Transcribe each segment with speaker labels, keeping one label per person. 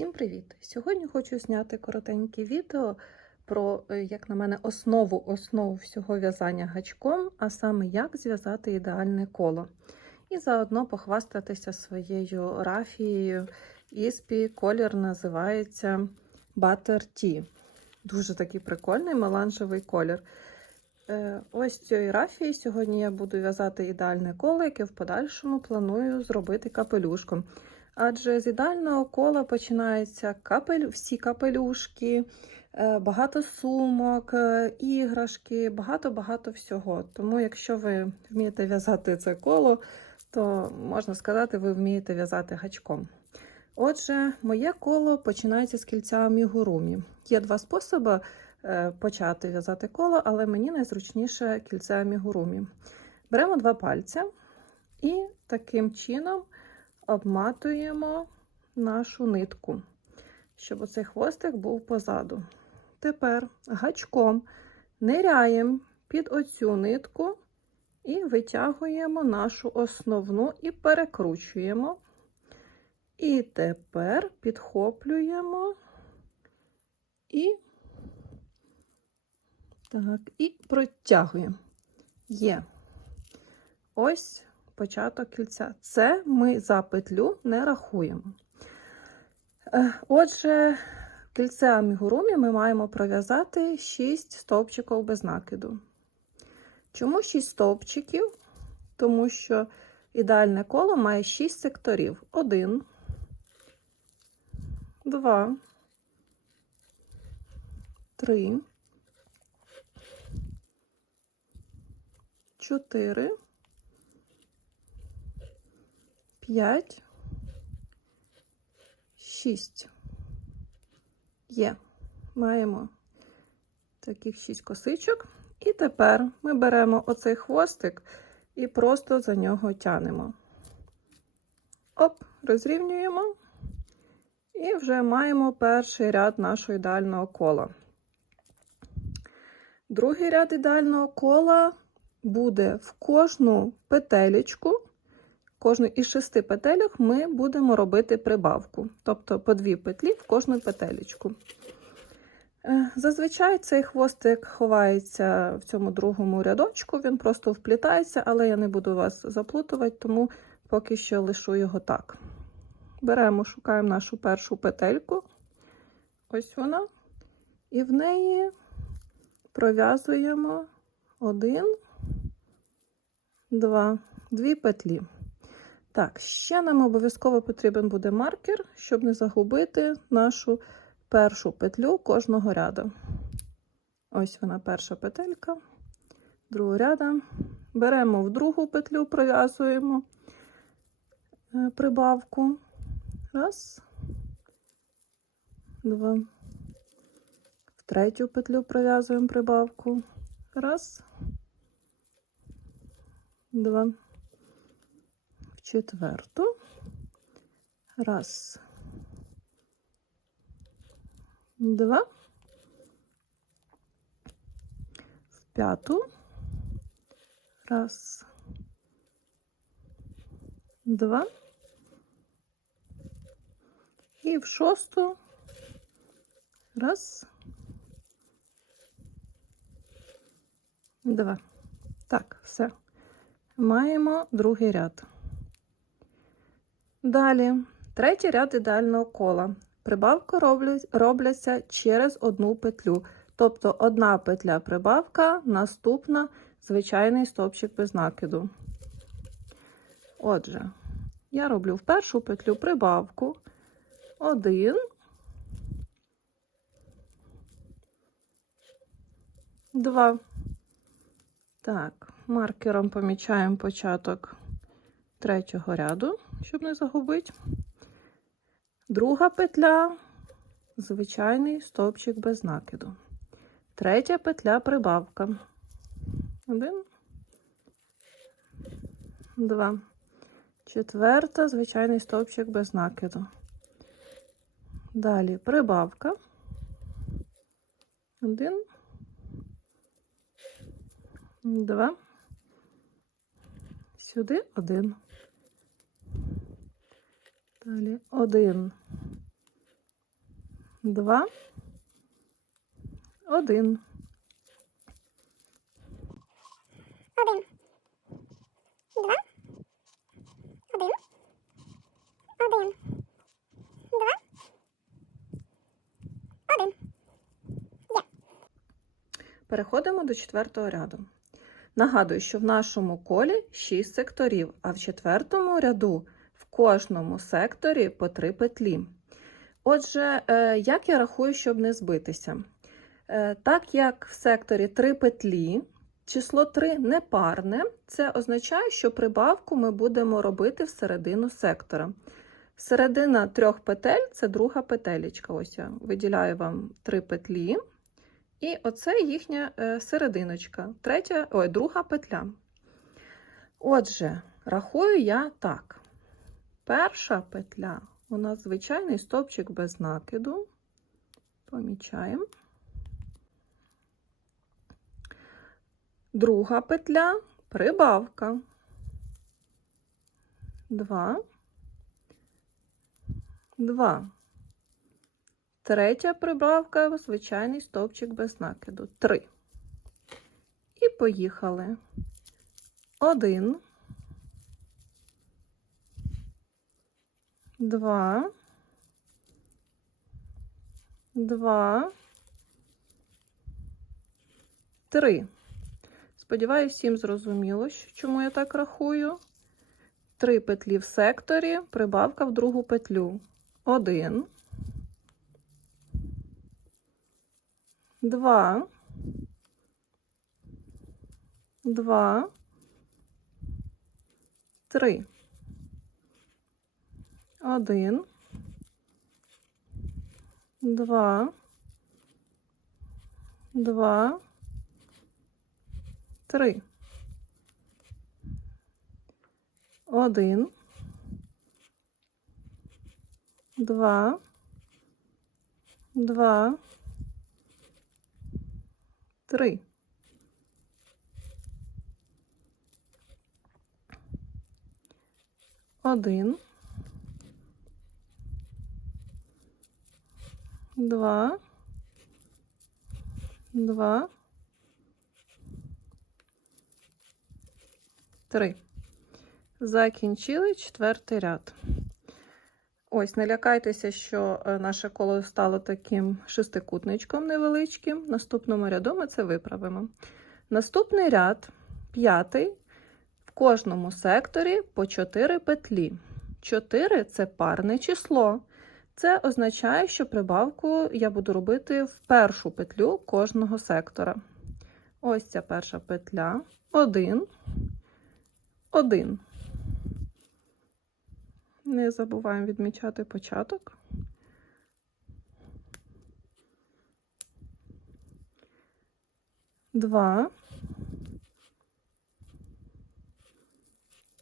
Speaker 1: Всім привіт! Сьогодні хочу зняти коротеньке відео про, е, як на мене, основу основу всього в'язання гачком, а саме як зв'язати ідеальне коло. І заодно похвастатися своєю рафією. Іспі колір називається Butter Tea. Дуже такий прикольний меланжевий колір. Е, Ось цією рафією сьогодні я буду в'язати ідеальне коло, яке в подальшому планую зробити капелюшком. Адже з ідеального кола починаються капель, всі капелюшки, е, багато сумок, е, іграшки, багато-багато всього. Тому, якщо ви вмієте в'язати це коло, то можна сказати, ви вмієте в'язати гачком. Отже, моє коло починається з кільця амігурумі. Є два способи е, почати в'язати коло, але мені найзручніше кільце амігурумі. Беремо два пальця і таким чином обматуємо нашу нитку, щоб оцей хвостик був позаду. Тепер гачком ниряємо під оцю нитку і витягуємо нашу основну і перекручуємо. І тепер підхоплюємо і так, і протягуємо. Є. Ось початок кільця. Це ми за петлю не рахуємо. Е, Отже, кільце амігурумі ми маємо пров'язати 6 стовпчиків без накиду. Чому 6 стовпчиків? Тому що ідеальне коло має 6 секторів. 1, 2, 3, 4, 5, 6. Є. Маємо таких 6 косичок. І тепер ми беремо оцей хвостик і просто за нього тянемо. Оп, розрівнюємо. І вже маємо перший ряд нашого ідеального кола. Другий ряд ідеального кола буде в кожну петелечку кожну із шести петельок ми будемо робити прибавку, тобто по дві петлі в кожну петелечку. Е, Зазвичай цей хвостик ховається в цьому другому рядочку, він просто вплітається, але я не буду вас заплутувати, тому поки що лишу його так. Беремо, шукаємо нашу першу петельку, ось вона, і в неї пров'язуємо один, два, дві петлі. Так, ще нам обов'язково потрібен буде маркер, щоб не загубити нашу першу петлю кожного ряду. Ось вона перша петелька, другого ряда. Беремо в другу петлю, пров'язуємо е, прибавку. Раз, два. В третю петлю пров'язуємо прибавку. Раз, два четверту. Раз, два, в п'яту. Раз, два. І в шосту. Раз. Два. Так, все. Маємо другий ряд. Далі, третій ряд ідеального кола. Прибавки робляться через одну петлю. Тобто одна петля прибавка, наступна звичайний стовпчик без накиду. Отже, я роблю в першу петлю прибавку. Один. Два. Так, маркером помічаємо початок третього ряду, щоб не загубити. Друга петля звичайний стовпчик без накиду. Третя петля прибавка. Один, два. Четверта звичайний стовпчик без накиду. Далі прибавка. Один, два. Сюди один. Далі один, два, один.
Speaker 2: Один. Два. Один. Один. Два. Один. Є.
Speaker 1: Переходимо до четвертого ряду. Нагадую, що в нашому колі 6 секторів, а в четвертому ряду кожному секторі по 3 петлі. Отже, е, як я рахую, щоб не збитися? Е, Так як в секторі 3 петлі, число 3 непарне, це означає, що прибавку ми будемо робити всередину сектора. Середина трьох петель це друга петелечка. Ось я виділяю вам 3 петлі. І оце їхня е, серединочка, третя, ой, друга петля. Отже, рахую я так. Перша петля у нас звичайний стовпчик без накиду. Помічаємо. Друга петля прибавка. Два. Два. Третя прибавка звичайний стовпчик без накиду. Три. І поїхали. Один. Два. Два. Три. Сподіваюсь, всім зрозуміло, чому я так рахую. Три петлі в секторі, прибавка в другу петлю. Один. Два. Два. Три. Один. Два. Два. Три. Один. Два. Два. Три. Один. Два. Два. Три. Закінчили четвертий ряд. Ось, не лякайтеся, що е, наше коло стало таким шестикутничком невеличким. Наступному ряду ми це виправимо. Наступний ряд, п'ятий, в кожному секторі по 4 петлі. 4 це парне число. Це означає, що прибавку я буду робити в першу петлю кожного сектора. Ось ця перша петля. Один, один. Не забуваємо відмічати початок. Два.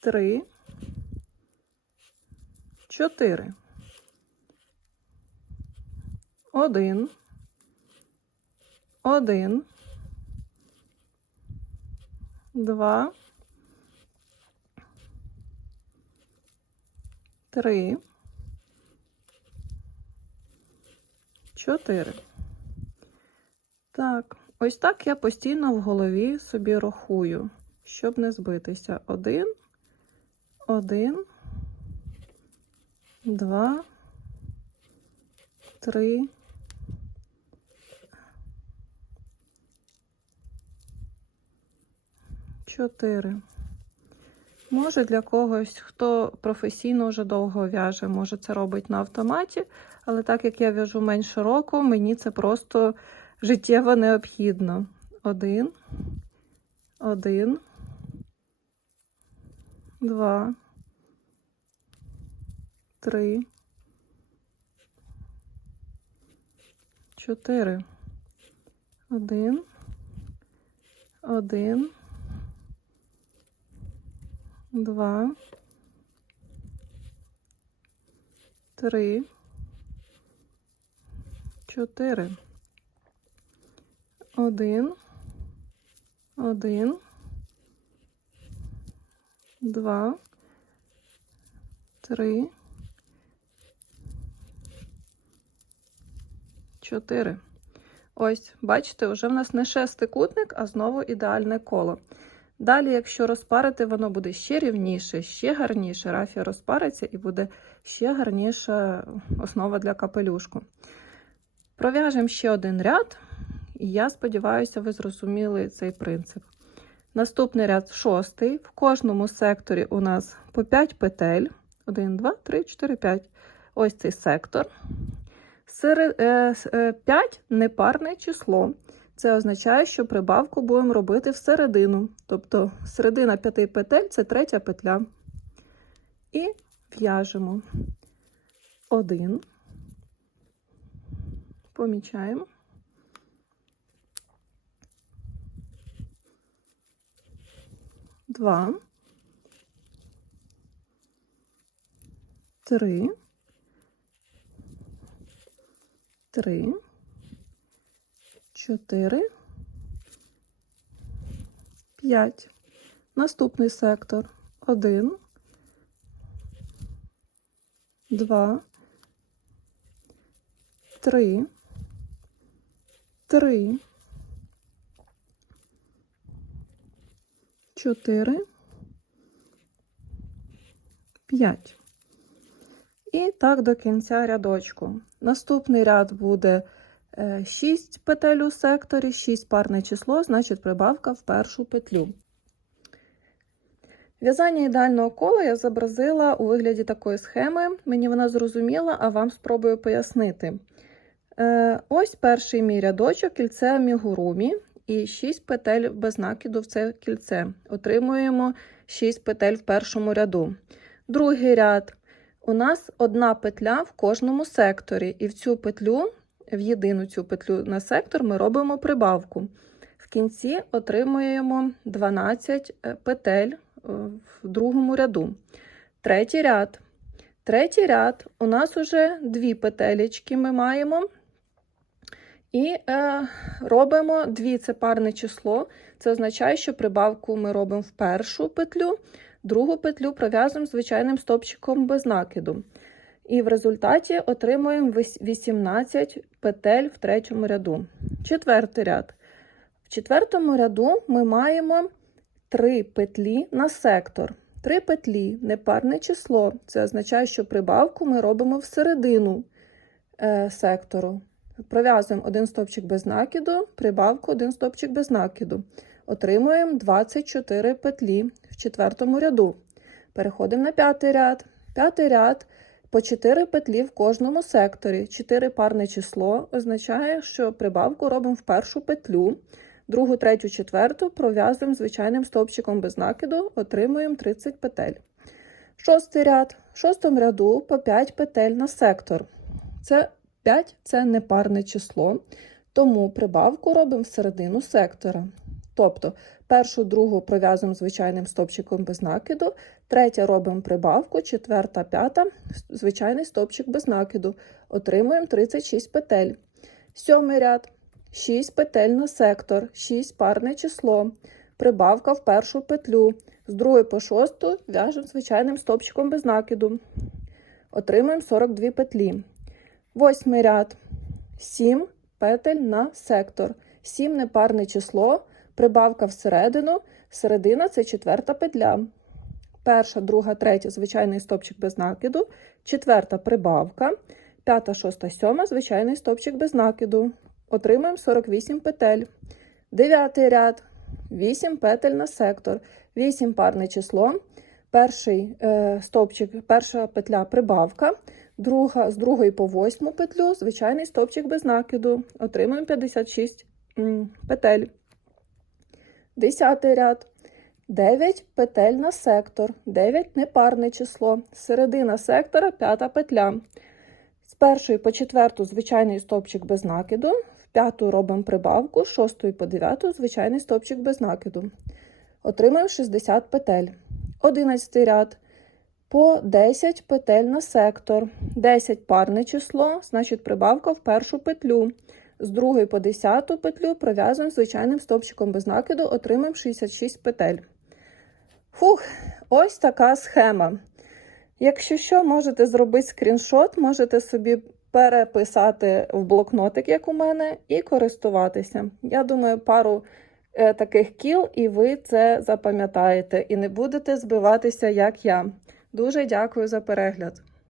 Speaker 1: Три. Чотири. Один. Один. Два. Три. Чотири. Так, ось так я постійно в голові собі рахую, щоб не збитися. Один, один, два, три. Чотири. Може, для когось, хто професійно вже довго в'яже, може це робить на автоматі, але так як я в'яжу менше року, мені це просто життєво необхідно. Один, один, два, три, чотири. Один, один два, три, чотири, один, один, два, три, 4. Ось, бачите, вже в нас не шестикутник, а знову ідеальне коло. Далі, якщо розпарити, воно буде ще рівніше, ще гарніше. Рафія розпариться і буде ще гарніша основа для капелюшку. Пров'яжемо ще один ряд, і я сподіваюся, ви зрозуміли цей принцип. Наступний ряд шостий. В кожному секторі у нас по 5 петель. 1, 2, 3, 4, 5. Ось цей сектор. Серед, е, с- е, 5 непарне число. Це означає, що прибавку будемо робити всередину. Тобто середина п'яти петель це третя петля. І в'яжемо один. Помічаємо. Два. Три. Три. Чотири. П'ять. Наступний сектор. Один. Два. Три. Три. Чотири. П'ять. І так до кінця рядочку. Наступний ряд буде 6 петель у секторі, 6 парне число, значить прибавка в першу петлю. В'язання ідеального кола я зобразила у вигляді такої схеми. Мені вона зрозуміла, а вам спробую пояснити. Е, Ось перший мій рядочок, кільце амігурумі і 6 петель без накиду в це кільце. Отримуємо 6 петель в першому ряду. Другий ряд. У нас одна петля в кожному секторі, і в цю петлю, в єдину цю петлю на сектор, ми робимо прибавку. В кінці отримуємо 12 е, петель е, в другому ряду. Третій ряд. Третій ряд у нас уже дві петелечки ми маємо. І е, робимо дві це парне число. Це означає, що прибавку ми робимо в першу петлю, другу петлю пров'язуємо звичайним стопчиком без накиду. І в результаті отримуємо 18 петель в третьому ряду. Четвертий ряд. В четвертому ряду ми маємо 3 петлі на сектор. 3 петлі непарне число. Це означає, що прибавку ми робимо всередину е, сектору. Пров'язуємо один стопчик без накиду, прибавку один стопчик без накиду. Отримуємо 24 петлі в четвертому ряду. Переходимо на п'ятий ряд. П'ятий ряд по 4 петлі в кожному секторі. 4 парне число означає, що прибавку робимо в першу петлю. Другу, третю, четверту пров'язуємо звичайним стовпчиком без накиду, отримуємо 30 петель. Шостий ряд. В шостому ряду по 5 петель на сектор. Це 5 це непарне число, тому прибавку робимо всередину сектора. Тобто першу, другу пров'язуємо звичайним стовпчиком без накиду, третя робимо прибавку, четверта, п'ята звичайний стовпчик без накиду. Отримуємо 36 петель. Сьомий ряд. 6 петель на сектор, 6 парне число. Прибавка в першу петлю. З другої по шосту в'яжемо звичайним стопчиком без накиду. Отримуємо 42 петлі. Восьмий ряд. 7 петель на сектор. 7 непарне число. Прибавка всередину. Середина це четверта петля. Перша, друга, третя звичайний стопчик без накиду. Четверта прибавка. П'ята, шоста, сьома звичайний стопчик без накиду. Отримуємо 48 петель. Дев'ятий ряд. 8 петель на сектор. 8 парне число. Перший е, стовпчик, перша петля прибавка. Друга, з другої по восьму петлю звичайний стовпчик без накиду. Отримуємо 56 м, петель. Десятий ряд. 9 петель на сектор. 9 непарне число. Середина сектора п'ята петля. З першої по четверту звичайний стовпчик без накиду. В п'яту робимо прибавку, з шостої по дев'яту звичайний стовпчик без накиду. Отримаємо 60 петель. Одинадцятий ряд. По 10 петель на сектор. 10 парне число, значить прибавка в першу петлю. З другої по 10 петлю пров'язуємо звичайним стовпчиком без накиду, отримаємо 66 петель. Фух, ось така схема. Якщо що, можете зробити скріншот, можете собі переписати в блокнотик, як у мене, і користуватися. Я думаю, пару е, таких кіл, і ви це запам'ятаєте, і не будете збиватися, як я. Дуже дякую за перегляд.